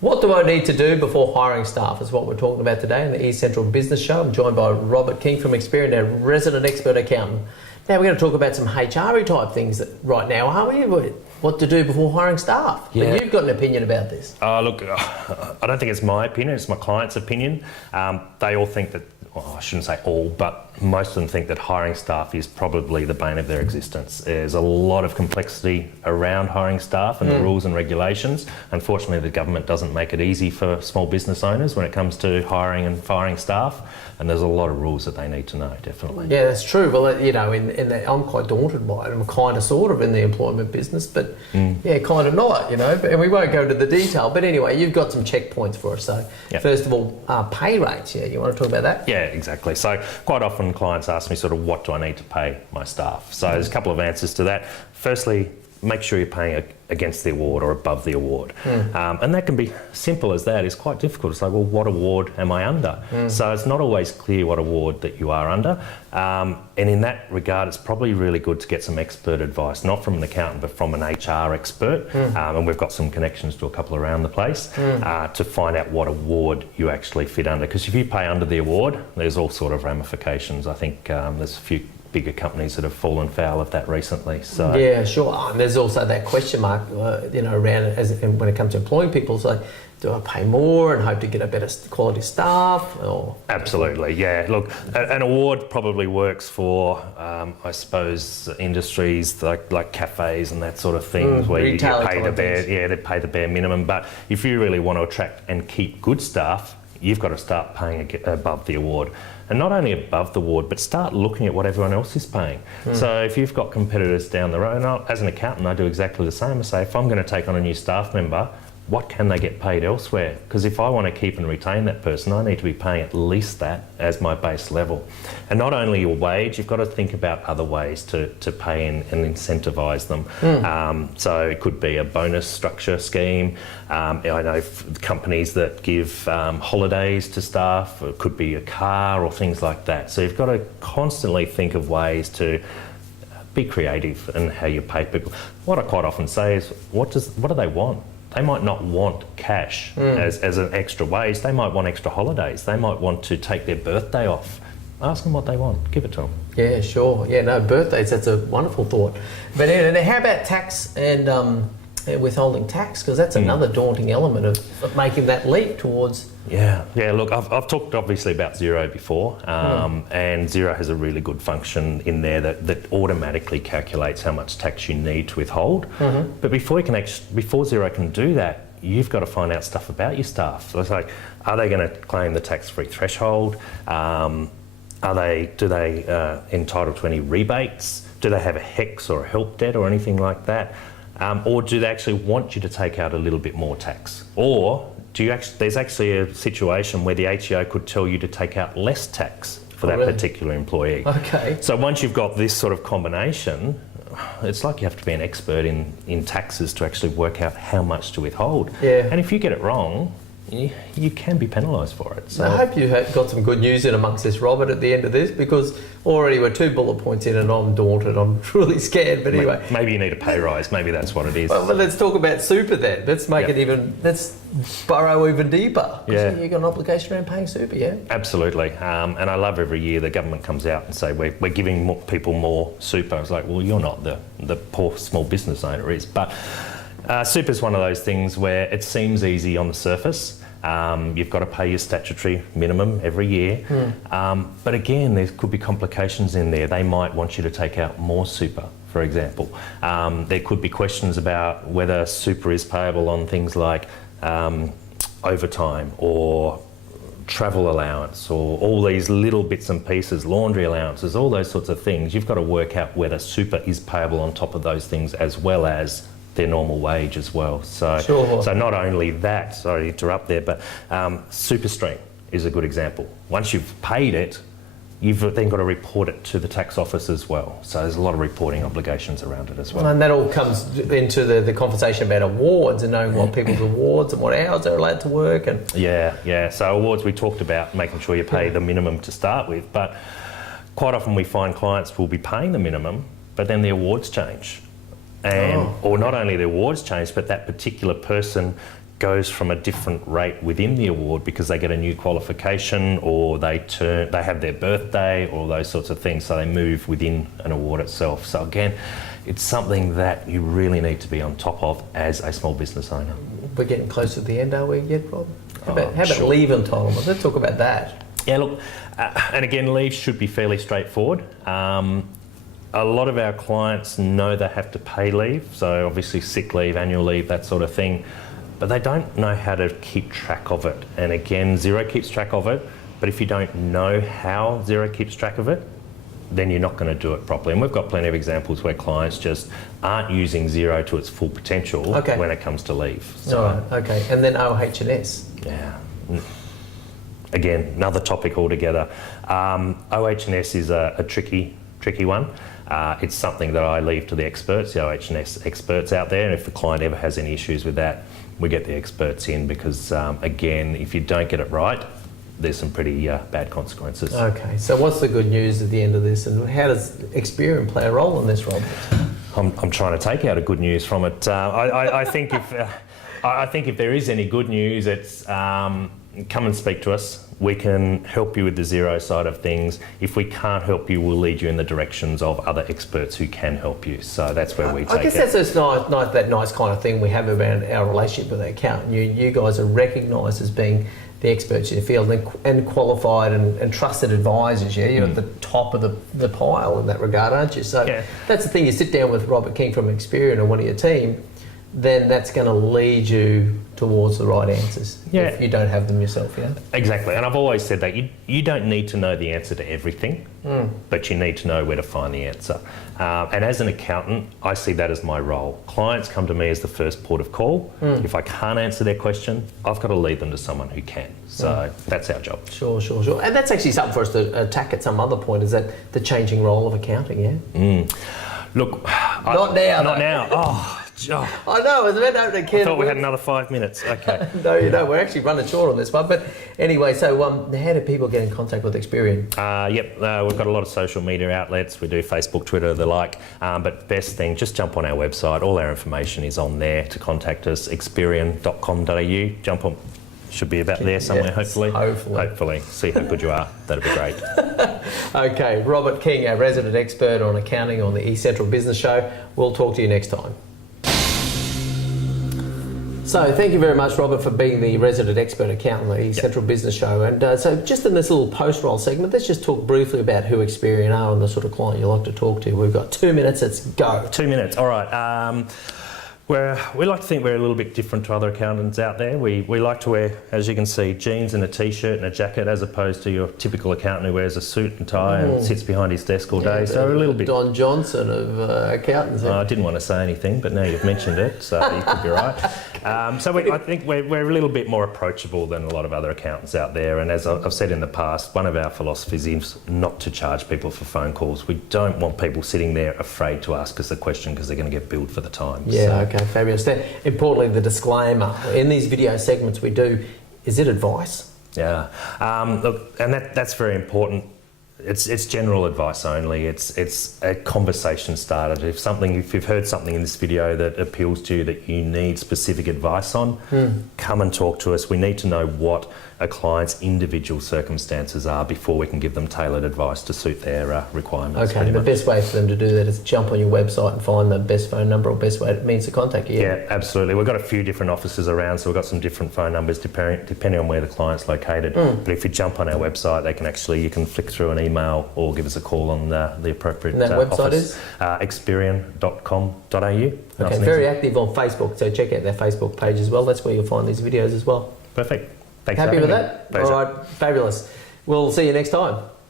What do I need to do before hiring staff is what we're talking about today in the East Central Business Show. I'm joined by Robert King from Xperion, a resident expert accountant. Now we're going to talk about some HR type things right now, aren't we? What to do before hiring staff. Yeah. But you've got an opinion about this. Look, I don't think it's my opinion, it's my client's opinion. They all think that, well, I shouldn't say all, but most of them think that hiring staff is probably the bane of their existence. There's a lot of complexity around hiring staff and the rules and regulations. Unfortunately, the government doesn't make it easy for small business owners when it comes to hiring and firing staff. And there's a lot of rules that they need to know, definitely. Yeah, that's true. Well, you know, I'm quite daunted by it. I'm kind of sort of in the employment business, but yeah, kind of not, you know. And we won't go into the detail. But anyway, you've got some checkpoints for us. So first of all, pay rates. Yeah, you want to talk about that? Yeah, exactly. So quite often clients ask me sort of what do I need to pay my staff? So there's a couple of answers to that. Firstly, make sure you're paying against the award or above the award. And that can be simple as that. It's quite difficult to say, well, what award am I under? So it's not always clear what award that you are under. And in that regard, it's probably really good to get some expert advice, not from an accountant, but from an HR expert. And we've got some connections to a couple around the place to find out what award you actually fit under. Because if you pay under the award, there's all sort of ramifications. I think there's a few bigger companies that have fallen foul of that recently. So yeah, sure. And there's also that question mark, you know, around when it comes to employing people. So, do I pay more and hope to get a better quality staff? Or absolutely, yeah. Look, an award probably works for, I suppose, industries like cafes and that sort of things, where you pay they pay the bare minimum. But if you really want to attract and keep good staff, you've got to start paying above the award. And not only above the award, but start looking at what everyone else is paying. So if you've got competitors down the road, and as an accountant, I do exactly the same. I say, if I'm going to take on a new staff member, what can they get paid elsewhere? Because if I want to keep and retain that person, I need to be paying at least that as my base level. And not only your wage, you've got to think about other ways to pay and incentivise them. So it could be a bonus structure scheme. I know companies that give holidays to staff. It could be a car or things like that. So you've got to constantly think of ways to be creative in how you pay people. What I quite often say is, what do they want? They might not want cash as an extra wage. They might want extra holidays. They might want to take their birthday off. Ask them what they want. Give it to them. Yeah, sure. Yeah, no, birthdays, that's a wonderful thought. But how about tax and withholding tax? Because that's another daunting element of making that leap towards... Yeah. Look, I've talked obviously about Xero before, and Xero has a really good function in there that automatically calculates how much tax you need to withhold. But before Xero can do that, you've got to find out stuff about your staff. So it's like, are they going to claim the tax-free threshold? Do they entitled to any rebates? Do they have a HEX or a help debt or anything like that? Or do they actually want you to take out a little bit more tax? Or there's actually a situation where the ATO could tell you to take out less tax for that particular employee. Okay. So once you've got this sort of combination, it's like you have to be an expert in taxes to actually work out how much to withhold. Yeah. And if you get it wrong, you can be penalised for it. So I hope you got some good news in amongst this, Robert, at the end of this, because already we're 2 bullet points in and I'm daunted. I'm truly scared. But anyway, maybe you need a pay rise. Maybe that's what it is. Well, let's talk about super then. Let's make it let's burrow even deeper. Yeah, you've got an obligation around paying super. Yeah, absolutely. And I love every year the government comes out and say we're giving people more super. It's like, well, you're not the poor small business owner is, but. Super is one of those things where it seems easy on the surface. You've got to pay your statutory minimum every year. But again, there could be complications in there. They might want you to take out more super, for example. There could be questions about whether super is payable on things like overtime or travel allowance or all these little bits and pieces, laundry allowances, all those sorts of things. You've got to work out whether super is payable on top of those things as well as their normal wage as well. So, So not only that, sorry to interrupt there, but super stream is a good example. Once you've paid it, you've then got to report it to the tax office as well. So there's a lot of reporting obligations around it as well. And that all comes into the conversation about awards and knowing what people's awards and what hours they're allowed to work. And Yeah. So awards, we talked about making sure you pay the minimum to start with, but quite often we find clients will be paying the minimum, but then the awards change. Or not only the awards change, but that particular person goes from a different rate within the award because they get a new qualification or they have their birthday or those sorts of things, so they move within an award itself. So again, it's something that you really need to be on top of as a small business owner. We're getting close to the end, are we yet, Rob? How about leave entitlement? Let's talk about that. Yeah, look, and again, leave should be fairly straightforward. A lot of our clients know they have to pay leave, so obviously sick leave, annual leave, that sort of thing, but they don't know how to keep track of it. And again, Xero keeps track of it, but if you don't know how Xero keeps track of it, then you're not going to do it properly. And we've got plenty of examples where clients just aren't using Xero to its full potential when it comes to leave. So, all right, okay. And then OH&S. Yeah. Again, another topic altogether. OH&S is a tricky one. It's something that I leave to the experts, the OH&S experts out there, and if the client ever has any issues with that, we get the experts in because, again, if you don't get it right, there's some pretty bad consequences. Okay, so what's the good news at the end of this, and how does Xperion play a role in this, Rob? I'm trying to take out a good news from it. I think if there is any good news, it's come and speak to us. We can help you with the Xero side of things. If we can't help you, we'll lead you in the directions of other experts who can help you. So that's where we take it. I guess that's that nice kind of thing we have around our relationship with the accountant. You guys are recognised as being the experts in your field and qualified and trusted advisors. Yeah, you're at the top of the pile in that regard, aren't you? So that's the thing. You sit down with Robert King from Xperion or one of your team, then that's going to lead you towards the right answers if you don't have them yourself. Yeah, exactly. And I've always said that you don't need to know the answer to everything, but you need to know where to find the answer. And as an accountant, I see that as my role. Clients come to me as the first port of call. If I can't answer their question, I've got to lead them to someone who can. So that's our job. Sure. And that's actually something for us to attack at some other point, is that the changing role of accounting, yeah? Look, Not now. Not now. Oh. I know, I was about to open a can. I thought we had another 5 minutes. Okay. No, you don't. We're actually running short on this one. But anyway, so how do people get in contact with Xperion? We've got a lot of social media outlets. We do Facebook, Twitter, the like. But best thing, just jump on our website. All our information is on there to contact us. Xperion.com.au. Jump on. Should be about there somewhere, hopefully. See how good you are. That'd be great. Okay, Robert King, our resident expert on accounting on the eCentral Business Show. We'll talk to you next time. So thank you very much, Robert, for being the resident expert accountant on the eCentral Business Show. And so just in this little post-roll segment, let's just talk briefly about who Xperion are and the sort of client you like to talk to. We've got 2 minutes, let's go. 2 minutes, all right. We like to think we're a little bit different to other accountants out there. We like to wear, as you can see, jeans and a t-shirt and a jacket, as opposed to your typical accountant who wears a suit and tie and sits behind his desk all day. So we're a little bit Don Johnson of accountants. I didn't want to say anything, but now you've mentioned it, so you could be right. I think we're a little bit more approachable than a lot of other accountants out there. And as I've said in the past, one of our philosophies is not to charge people for phone calls. We don't want people sitting there afraid to ask us a question because they're going to get billed for the time. Yeah, okay, fabulous. Importantly, the disclaimer in these video segments we do, is it advice? Yeah, look, and that's very important. It's general advice only. It's a conversation starter. If you've heard something in this video that appeals to you that you need specific advice on, come and talk to us. We need to know what a client's individual circumstances are before we can give them tailored advice to suit their requirements. Okay, the best way for them to do that is jump on your website and find the best phone number or best means to contact you. Yeah, absolutely. We've got a few different offices around, so we've got some different phone numbers depending on where the client's located. But if you jump on our website, you can flick through an email or give us a call on the appropriate and that website office. Is? Xperion.com.au. Okay, very active on Facebook, so check out their Facebook page as well. That's where you'll find these videos as well. Perfect. Thanks. Happy with that? Pleasure. All right, fabulous. We'll see you next time.